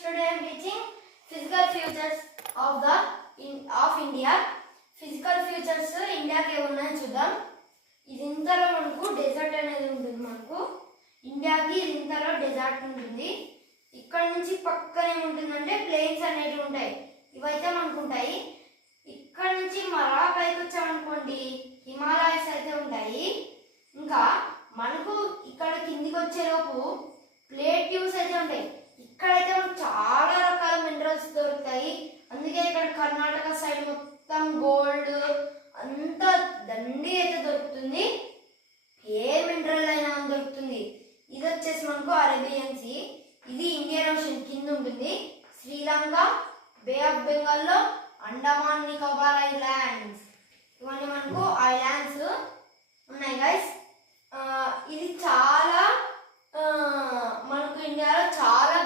Today I am teaching physical features of India. Physical features ఇండియాకి ఏమున్నాయో చూద్దాం. ఇది ఇంతలో మనకు డెజర్ట్ అనేది ఉంటుంది. మనకు ఇండియాకి ఇది ఇంతలో డెజర్ట్ ఉంటుంది. ఇక్కడ నుంచి పక్కనే ఉంటుందంటే ప్లేన్స్ అనేవి ఉంటాయి. ఇవైతే మనకు ఉంటాయి. ఇక్కడ నుంచి మరా పైకి వచ్చామనుకోండి హిమాలయస్ అయితే ఉంటాయి. ఇంకా మనకు ఇక్కడ కిందికి వచ్చేలోపు ప్లేట్యూస్ అయితే ఉంటాయి. ఇక్కడైతే మనకు చాలా రకాల మినరల్స్ దొరుకుతాయి. అందుకే ఇక్కడ కర్ణాటక సైడ్ మొత్తం గోల్డ్ అంతా దండి అయితే దొరుకుతుంది. ఏ మినరల్ అయినా దొరుకుతుంది. ఇది వచ్చేసి మనకు అరేబియన్ సీ. ఇది ఇండియన్ ఓషన్ కింద ఉంటుంది. శ్రీలంక, బే ఆఫ్ బెంగాల్లో అండమాన్ నికోబార్ ఐలాండ్స్, ఇవన్నీ మనకు ఐలాండ్స్ ఉన్నాయి గైస్. ఇది చాలా మనకు ఇండియాలో చాలా